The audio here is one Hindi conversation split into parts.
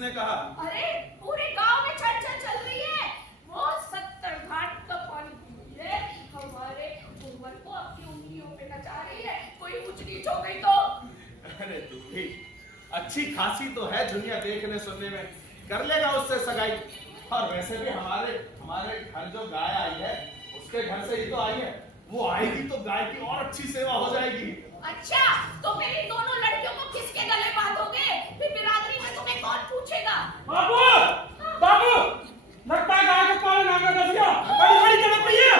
किसने कहा? अरे पूरे गांव में चर्चा चल रही है। वो 70 घाट का पानी पी रही है, हमारे उमर को अपनी उंगलियों पे नचा रही है। कोई ऊंच नीच हो गई तो? अरे तू भी अच्छी खासी तो है दुनिया देखने सुनने में, कर लेगा उससे सगाई। और वैसे भी हमारे घर जो गाय आई है उसके घर से ही तो आई है। वो आएगी तो गाय की और अच्छी सेवा हो जाएगी। अच्छा, तो फिर इन दोनों लड़कियों को किसके गले बांधोगे? फिर बिरादरी में तुम्हें कौन पूछेगा? बाबू, बाबू, लगता है गाय को पालन आगे दस गया। बड़ी चमक रही है।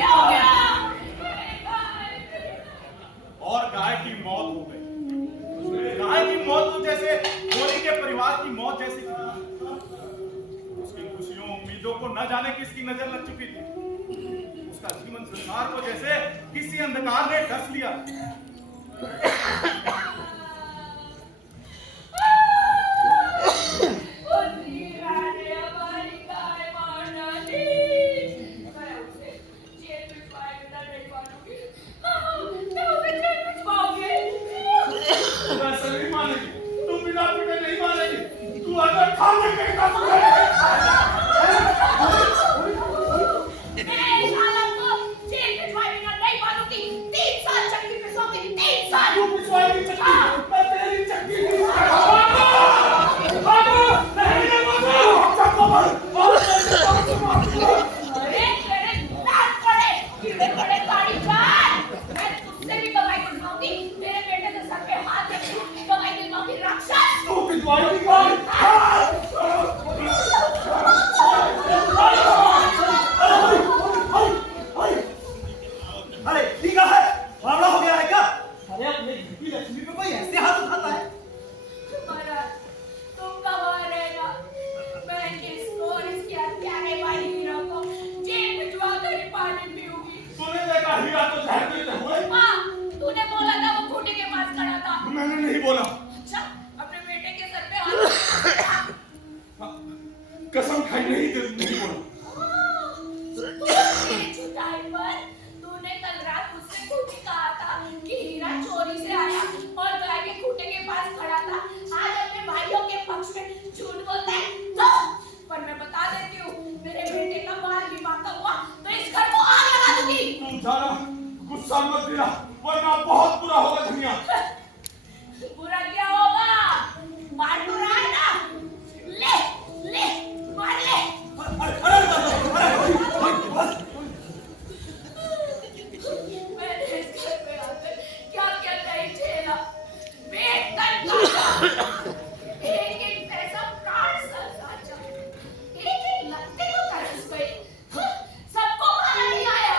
क्या हो गया? और गाय की मौत हो गई। गाय की मौत तो जैसे गोरी के परिवार की मौत जैसी थी। उसकी खुशियों उम्मीदों को न जाने किसकी नजर लग चुकी थी। उसका जीवन संसार को जैसे किसी अंधकार ने ढस लिया। कसम खाई नहीं बोला। तूने कल रात मुझसे खुद ही कहा था कि हीरा चोरी से आया और गाय के खूंटे के पास खड़ा था। आज अपने भाइयों के पक्ष में झूठ बोलता है तो? पर मैं बता देती हूँ, मेरे बेटे का बाल भी बांका हुआ तो इस घर को आग लगा दूंगी। तुम जाना, गुस्सा मत दिला वरना बहुत बुरा होगा दुनिया। बुरा क्या होगा? मार तो रहा है ना? ले मार ले। मैंने इस घर पे आकर क्या नहीं झेला। पेट तक काटा, एक पैसा प्राण साचा, एक लत्ते को तरस गई। सबको खाना नहीं आया,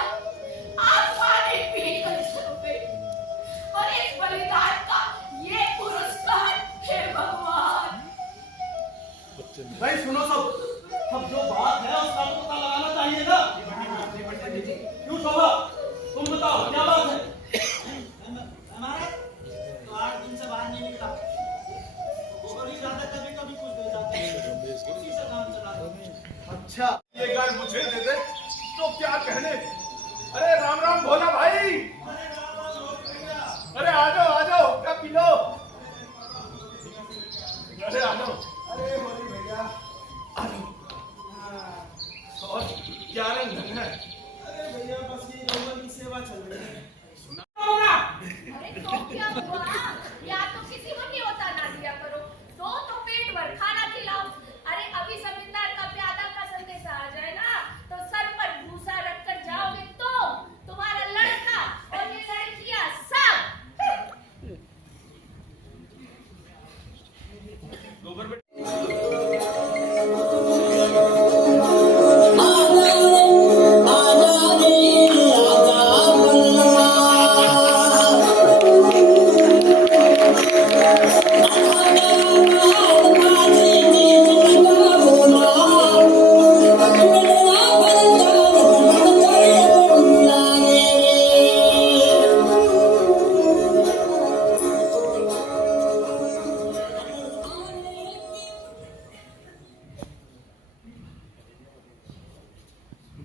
आप पानी पीकर सो गई। और इस बलिदान का ये पुरस्कार, हे भगवान। भाई सुनो सब, अब जो बात है उसका तो पता लगाना चाहिए ना। क्यों शोभा, तुम बताओ क्या बात है? हमारा तो 8 दिन से बाहर नहीं निकला। गोबर ही जाता, कभी कुछ दे जाता, उसी से काम चला रहा। अच्छा, ये गाय मुझे दे दे तो क्या कहने। अरे राम राम भोला भाई। अरे आ जाओ क्या पी लो। अरे आ जाओ। अरे होली भैया, आ जाओ। और क्या रंग है? अरे भैया बस ये रोगन की सेवा चल रही है। अरे तो क्या हुआ? या तो किसी को नहीं होता ना दिया करो, तो पेट भर खाना खिलाओ। अरे अभी जमींदार का प्यादा का संदेशा आ जाए ना तो सर पर भूसा रखकर जाओगे तुम्हारा लड़का और ये लड़कियां सब। गोबर में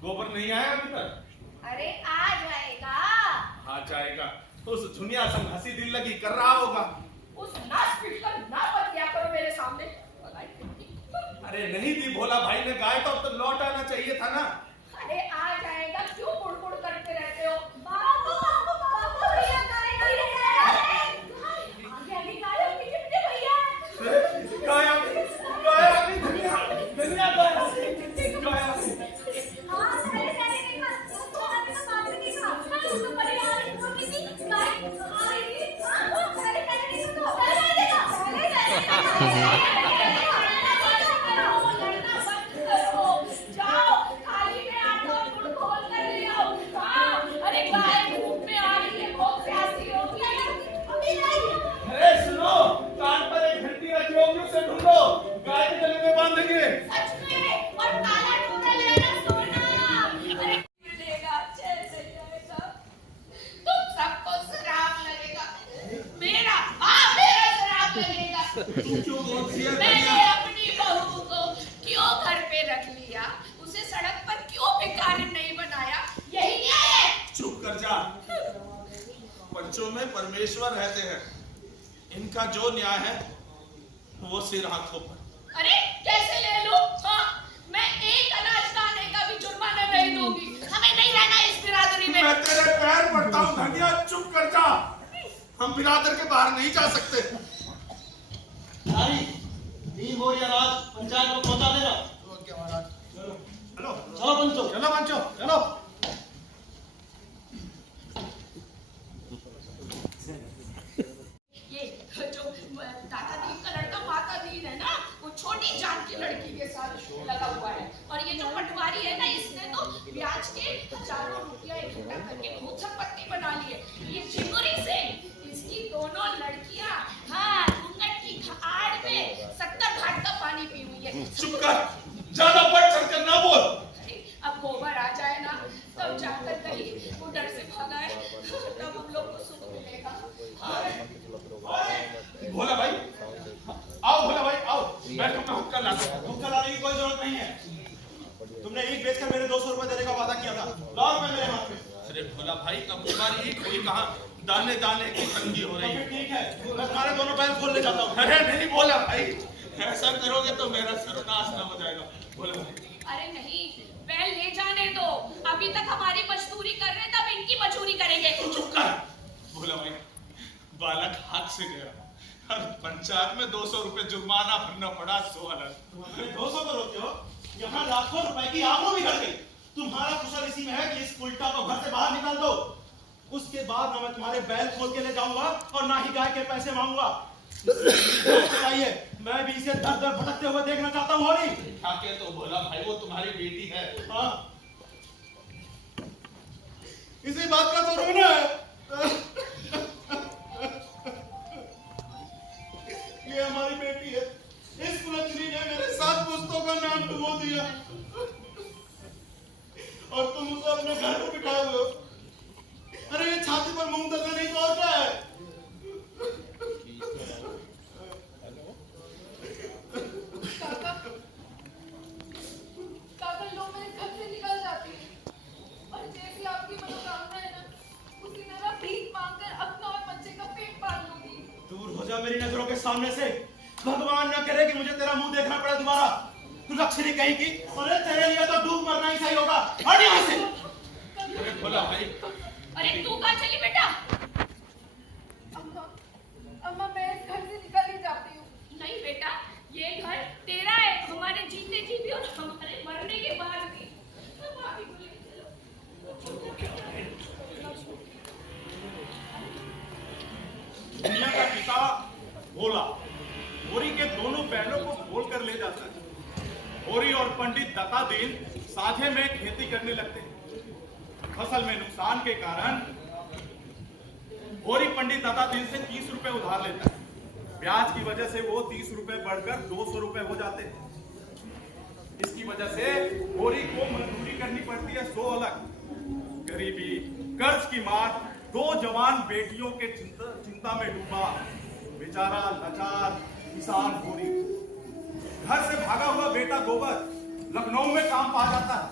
गोबर नहीं आया अभी तक? अरे आ जाएगा। हाँ जाएगा। उस दुनिया से हंसी दिल लगी कर रहा होगा। उस नाश पीट का ना मत किया करो मेरे सामने। अरे नहीं दी, भोला भाई ने गाय तो अब तो लौट आना चाहिए था ना। अरे आ जाएगा, क्यों कुड़कुड़ करते रहते हो? बाबू भैया गाय नहीं है। आगे गाय अपनी कितने भैया? गाय आ गई, गाय आ गई, दुनिया दुनिया गाय आ गई, गाय आ गई। हाँ पहले कहने नहीं का, छोटा सा बात नहीं का, हम उसको परिवार को किसी गाय आ रही थी। हाँ पहले कहने नहीं का, पहले जाओ थाली में आटा और गुड़ घोल कर ले आओ। हाँ अरे गाय धूप में आ रही है, बहुत प्यासी होगी। अभी नहीं। अरे सुनो, कान पर एक घंटी रखी होगी, उसे ढूंढो, गाय के गले में बांध देंगे। सच में? और काला टुकड़ा लेना सोना। अरे लेगा, अच्छे से जाएगा। तुम सबको शराब लगेगा। मेरा शराब लगेगा। क्यों बोलती है? मैंने अपनी बहू को क्यों घर पे रख लिया, उसे सड़क पर क्यों भिखारी नहीं बनाया, यही न्याय है? चुप कर जा। पंचों में परमेश्वर रहते हैं, इनका जो न्याय है वो सिर हाथों पर। अरे कैसे ले लूं? हाँ मैं एक अनाज खाने का भी जुर्माना नहीं दूंगी। हमें नहीं रहना इस बिरादरी में। मैं तेरे पैर पड़ता हूँ धनिया, चुप कर जा। हम बिरादर के बाहर नहीं जा सकते। भाई दी हो या राज पंचायत को पहुंचा देना। चलो चलो पंचो। चलो पंचो, चलो। ये जो दादा दीन का लड़का माता दीन है ना, वो छोटी जान की लड़की के साथ लगा हुआ है। और ये जो पटवारी है ना, इसने तो ब्याज के हजारों रुपया इकट्ठा करके बहुत संपत्ति बना ली है। ये झिंगुरी से इसकी दोनों लड़कियां हाँ घूंघट की आड़ में 70 घाट का पानी पी हुई है। चुप कर, ज्यादा बढ़ चढ़ कर ना बोल। अब गोबर आ जाए ना, तब जाकर कहीं वो डर से भागा है, तब हम लोग को सुख मिलेगा। भोला भाई आओ, भोला भाई आओ, बैठो, मैं हुक्का ला दूं। हुक्का लाने की कोई जरूरत नहीं है। तुमने ईंट बेचकर मेरे 200 रुपए देने का वादा किया था, लाओ रुपए मेरे हाथ में। अरे भोला भाई, अब तुम्हारी ईंट हुई कहाँ, दाने दाने की तंगी हो रही है। ठीक है, मैं तुम्हारे दोनों पैर खोल ले जाता हूँ। अरे नहीं भोला भाई, ऐसा करोगे तो मेरा सर्वनाश ना हो जाएगा। भोला भाई अरे नहीं, बैल ले जाने दो, अभी तक हमारी मजदूरी कर रहे, तब इनकी मजदूरी करेंगे। चुप कर। भोला भाई, बालक हाथ से गया और पंचायत में 200 रुपए जुर्माना भरना पड़ा, सो अलग। 200 पर होते हो, यहाँ लाखों रुपए की आबरू बिगड़ गई। तुम्हारा कुशल इसी में है कि इस उल्टा को घर से बाहर निकाल दो। उसके बाद ना मैं तुम्हारे बैल खोल के ले जाऊंगा और ना ही गाय के पैसे मांगूंगा। बताइए, मैं भी इसे दर दर भटकते हुए देखना चाहता हूँ। होरी ठाके तो भोला भाई, वो तुम्हारी बेटी है। हाँ, इसी बात का तो रोना है। ये हमारी बेटी है, इस कुलच्छनी ने मेरे 7 पुस्तों का नाम डुबो दिया और तुम उसे अपने घर को बिठाए हुए हो। अरे ये छाती पर मूंग दगा नहीं तो और क्या है? काका लो, मैं घर से निकल जाती हूँ और जैसी आपकी मनोकामना है ना, उसी तरह भीख मांगकर अपना और बच्चे का पेट पाल लूंगी। दूर हो जा मेरी नजरों के सामने से। भगवान न करे कि मुझे तेरा मुंह देखना पड़े दोबारा। तू लक्ष्मी कहीं की, अरे तेरे लिए तो डूब मरना ही सही होगा। हट यहाँ से। अरे भोला भाई, अरे तू कहाँ चली बेटा? अम्मा मैं इस घर से निकल ही जाती हूँ। नहीं बेटा, ये घर तेरा है, हमारे जीते जी भी और हमारे मरने के बाद भी। अब भाभी को लेके चलो। दुनिया का पिता भोला होरी के दोनों बैलों को खोल कर ले जाता है। होरी और पंडित दत्तादीन साझे में खेती करने लगते हैं। फसल में नुकसान के कारण होरी पंडित दत्तादीन से 30 रुपए उधार लेता है। ब्याज की वजह से वो 30 रुपए बढ़कर 200 रुपए हो जाते हैं। इसकी वजह से होरी को मजदूरी करनी पड़ती है 100 अलग। गरीबी, कर्ज की मार, 2 जवान बेटियों के चिंता में डूबा बेचारा लाचार किसान होरी। घर से भागा हुआ बेटा गोबर लखनऊ में काम पा जाता है।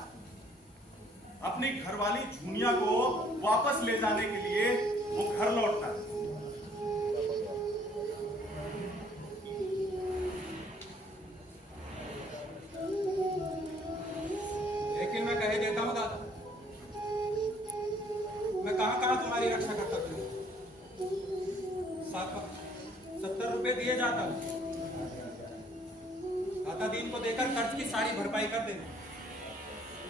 अपनी घरवाली झुनिया को वापस ले जाने के लिए वो घर लौटता है। रुपए दिए जाता, खाता दीन को देकर कर्ज की सारी भरपाई कर देना।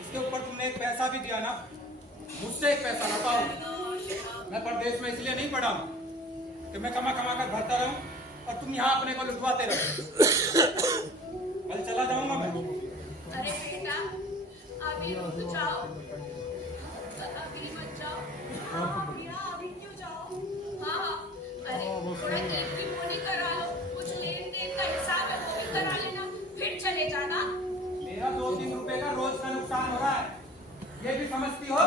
इसके ऊपर तुमने एक पैसा भी दिया ना, मुझसे एक पैसा ना पाओ। मैं परदेश में इसलिए नहीं पड़ा कि मैं कमा कमा कर भरता रहूं और तुम यहाँ अपने को लुटवाते रहो। कल चला जाऊंगा मैं। अरे बेटा, अभी रुक जाओ, अभी मत जाओ। अभी क्यों जाओ? हाँ, अरे थोड़ा केक की बोनी करा लो, कुछ लेन देन का हिसाब है वो भी करा लेना, फिर चले जाना। मेरा 2-3 रुपए का रोज का नुकसान हो रहा है, ये भी समझती हो?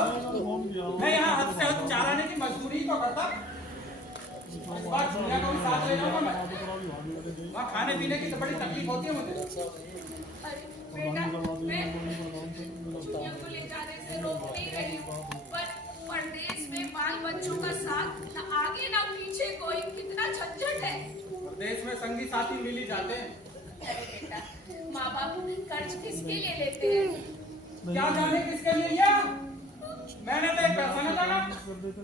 मैं यहाँ हद से हद चालाने की मजदूरी तो करता। इस बार दुनिया को भी साथ ले जाऊंगा मैं। वहाँ खाने पीने की तो बड़ी तकलीफ होती है मुझे। अरे बेटा, मैं दुनिया को ले जाने से रोक नहीं रही हूँ, पर परदेश में बाल बच्चों का साथ न आगे न पीछे, कोई कितना झंझट है। देश में संगी साथी मिल ही जाते हैं। अरे बेटा, माँ बाप कर्ज किसके लिए लेते हैं? क्या जाने किसके लिए लिया? मैंने तो एक पैसा न जाना।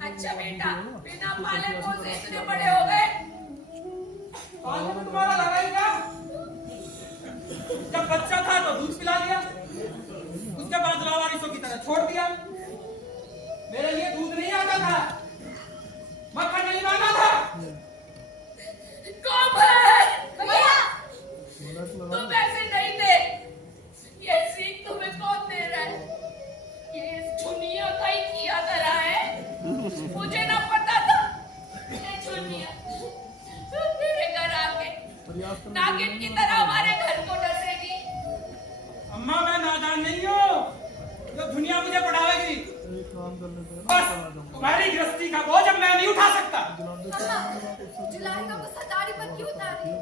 अच्छा बेटा, बिना पाले पोसे इतने बड़े हो गए। पाले में तुम्हारा लगा ही क्या? जब बच्चा था तो दूध पिला दिया, उसके बाद लावारिसों की तरह छोड़ दिया। मेरे लिए दूध नहीं आता था, मक्खन नहीं लाना था। कौन है? भैया, तुम ऐसे नहीं थे। ये सीख तुम्हें कौन दे रहा है? ये चुनिया का ही किया करा है। मुझे ना पता था ये चुनिया तेरे घर आके नागिन की तरह हमारे घर को डसेगी। अम्मा, मैं नादान नहीं हूँ जो दुनिया मुझे पढ़ाएगी। बस तुम्हारी गृहस्थी का बोझ अब मैं नहीं उठा सकता। जुलाई का गुस्सा दाढ़ी पर क्यों उतार रही हो?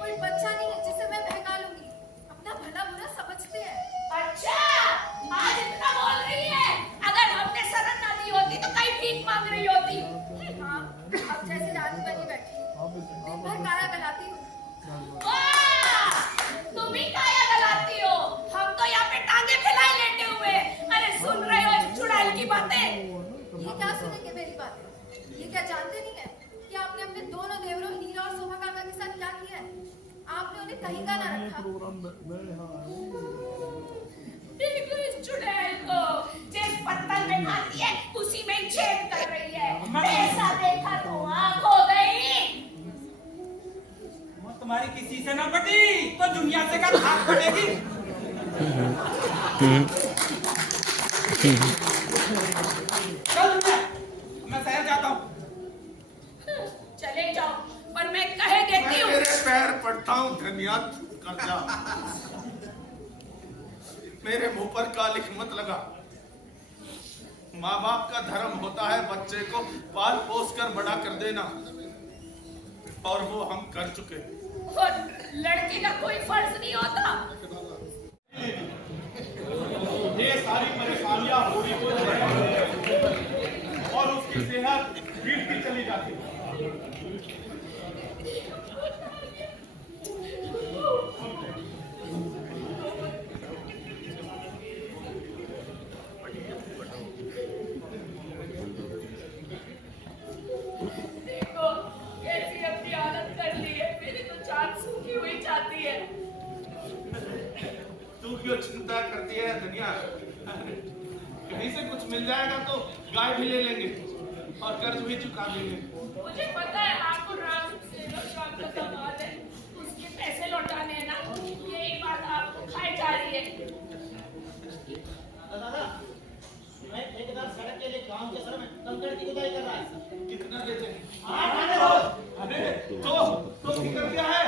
कोई बच्चा नहीं है जिसे मैं बहका लूंगी। अपना भला बुरा समझते हैं। अच्छा, आज इतना बोल रही है। अगर हमने शरण ना दी होती तो कहीं भीख मांग रही होती। हाँ, अब जैसे रानी बनी बैठी हूँ, दिन भर काया गलाती हूँ। वाह, तुम ही काया गलाती हो, हम तो यहाँ पे टांगे फैलाए लेटे हुए। अरे सुन रहे हो इस चुड़ैल की बातें? ये क्या सुनेंगे मेरी बातें? ये क्या जानते नहीं है कि आपने अपने दोनों देवरों हीरा और शोभा काका के साथ क्या किया है? आपने उन्हें कहीं का ना रखा। देखो इस चुड़ैल को, जिस पत्थर में खाती है उसी में छेद कर रही है। ऐसा देखा तो आँख हो गई। तुम्हारी किसी से ना पटी तो दुनिया से का भाग पड़ेगी। चल दुनिया, मैं शहर जाता हूँ। चले जाओ, पर मैं कहे देती हूँ। मेरे पैर पड़ता हूँ धनिया, कर जा। मेरे मुंह पर कालिख मत लगा। माँ बाप का धर्म होता है बच्चे को पाल पोस कर बड़ा कर देना, और वो हम कर चुके। और लड़की का कोई फर्ज नहीं होता। ये सारी परेशानियां हो रही और उसकी सेहत गिरती चली जाती है। देखो कैसी अपनी हालत कर ली है, मेरी तो जान सूखी हुई जाती है। तू क्यों चिंता करती है दुनिया? कहीं से कुछ मिल जाएगा तो गाय भी ले लेंगे और कर्ज भी चुका देंगे। मुझे पता है आपको राम से राम का कमाल है, उसके पैसे लौटाने हैं ना, यही बात आपको खाई जा रही है। दादा, मैं ठेकेदार सड़क के लिए गांव के सर में कंकड़ की खुदाई कर रहा है। कितना देते हैं? 8 आने रोज। अरे तो फिक्र क्या है?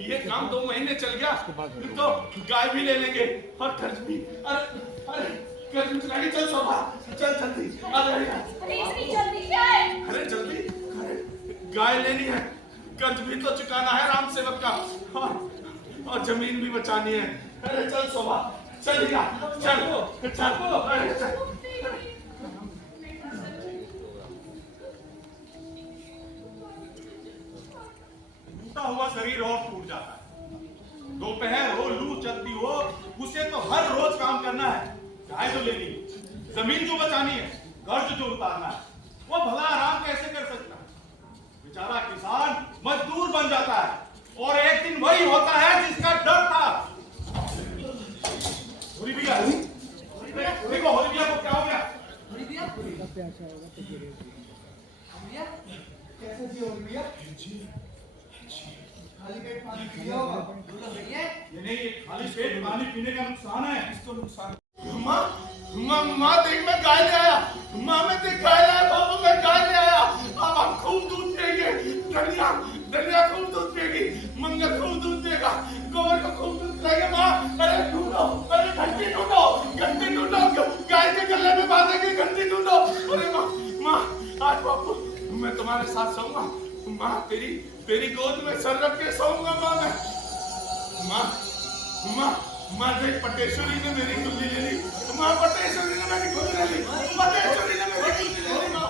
ये काम 2 महीने चल गया तो गाय भी ले लेंगे और कर्ज भी। अरे कर्ज भी चुकाएंगे। चल शोभा, चल जल्दी। अरे इतनी जल्दी क्या है? अरे जल्दी, अरे गाय लेनी है, कर्ज भी तो चुकाना है राम सेवक का, और जमीन भी बचानी है। अरे चल शोभा, चलिएगा, चल चल। अरे चल। टूटा हुआ शरीर और टूट जाता है। दोपहर हो, लू चलती हो, उसे तो हर रोज काम करना है। गाय तो लेनी, जमीन जो बचानी है, कर्ज जो उतारना है, वो भला आराम कैसे कर सकता है? बेचारा किसान मजदूर बन जाता है। वही होता है जिसका डर था। होरी भैया, देखो होरी भैया को क्या हो गया? कैसे जी हो भैया? खाली पेट पानी पिया होगा। ये नहीं, ये खाली पेट पानी पीने का नुकसान है। इसको नुकसान माँ माँ देख मैं गाय ले आया। माँ मैं देख गाय लाया। बाबा मैं गाय ले आया। अब हम खूब दूध पिएंगे। धनिया धनिया खूब दूध पिएगी। मंगा खूब दूध पिएगा। गोबर को खूब दूध पिलाएंगे। माँ अरे ढूंढो, अरे घंटी ढूंढो, घंटी ढूंढो, गाय के गले में बांधेंगे, घंटी ढूंढो। अरे माँ आज बापू मैं तुम्हारे साथ सोऊंगा। माँ तेरी गोद में सर रख के सोऊंगा। माँ देख पटेश्वरी ने मेरी कुल्ली ले ली। माँ पटेश्वरी ने मेरी कुल्ली ले ली। पटेश्वरी ने मेरी कुल्ली ले ली। माँ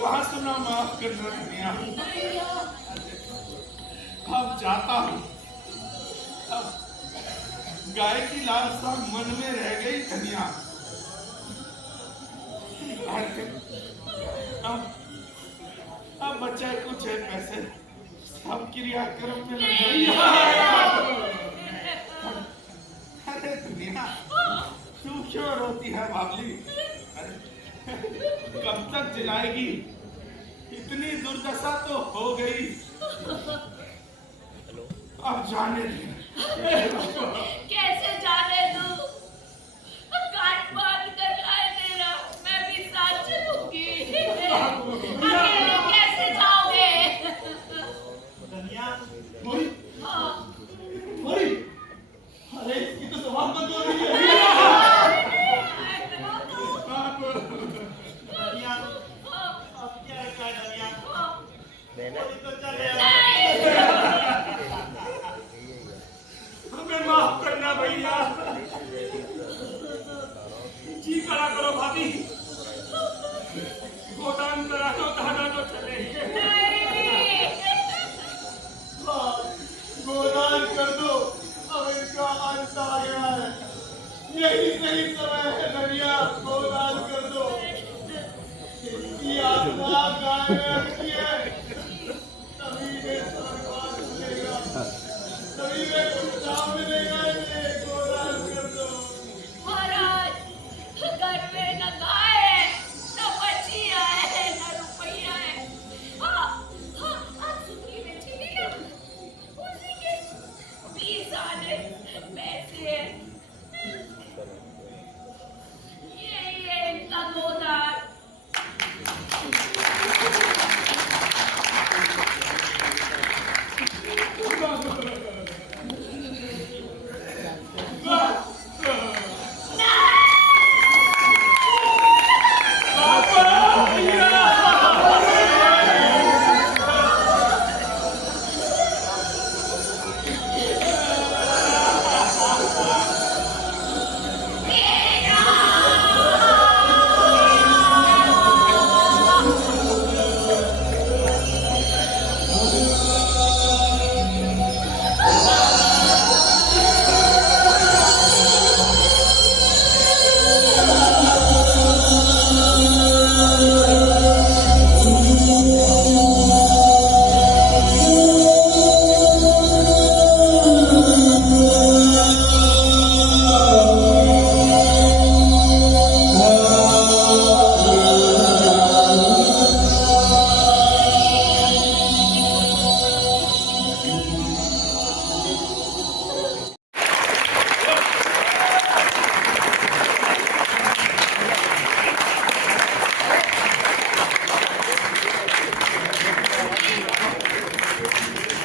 कहाँ सुना माफ करना दुनिया। अब जाता हूँ। अब गाय की लालसा मन में रह गई धनिया। अब बचा कुछ है पैसे, सब क्रियाक्रम में लग गई। अरे दुनिया तू क्यों रोती है बाबली? कब तक जिलाएगी? इतनी दुर्दशा तो हो गई। अब जाने दे। कैसे जाने दूं? काट बांध कर लाए तेरा, मैं भी साथ चलूंगी। अकेले कैसे जाओगे? धनिया मोरी, हाँ, मोरी, अरे इसकी तो जबान बंद हो रही है। धनिया अब क्या है धनिया? कोई तो चले हमें माफ करना भैया। जी करा करो भाभी। गोदान करा दो, दाना तो चले। गोदान कर दो, अब इनका अंत आ गया है। यही सही समय है धनिया, गोदान कर दो। इसकी आत्मा गाय में अटकी है। तभी ये स्वर्गवास मिलेगा, तभी ये कुछ नाम मिलेगा। इसे गोदान कर दो। महाराज, घर में न गाय है, न बच्चियां है, न रुपया है। आप सुखी में चली ना, उसी के 20 आने पैसे हैं। ये इनका गोदान।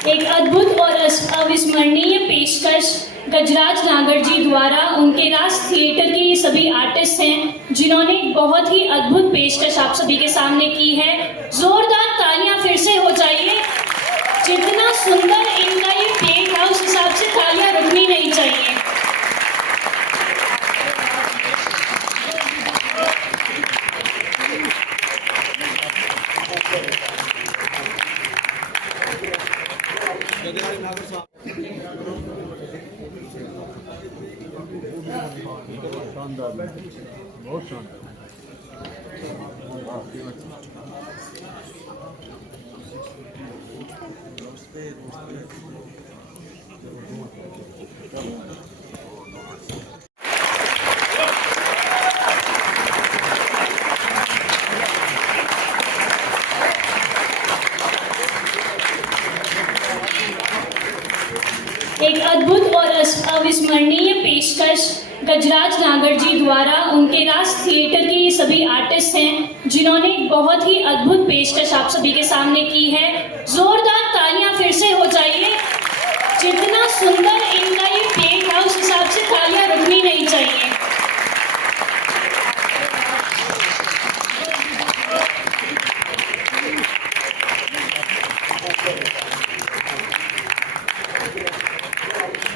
एक अद्भुत और अविस्मरणीय पेशकश गजराज नागर जी द्वारा। उनके राज थिएटर के ये सभी आर्टिस्ट हैं जिन्होंने एक बहुत ही अद्भुत पेशकश आप सभी के सामने की है। जोरदार तालियां फिर से हो जाइए। जितना सुंदर इनका ये पेट है उस हिसाब से तालियां रुकनी नहीं चाहिए। बहुत शानदार। एक अद्भुत और अविस्मरणीय पेशकश गजराज नागर जी द्वारा। उनके राज थिएटर के ये सभी आर्टिस्ट हैं जिन्होंने एक बहुत ही अद्भुत पेशकश आप सभी के सामने की है। जोरदार तालियां फिर से हो जाइए। जितना सुंदर इनका ये प्ले था उस हिसाब से तालियां रुकनी नहीं चाहिए।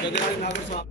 गजराज नागर साहब।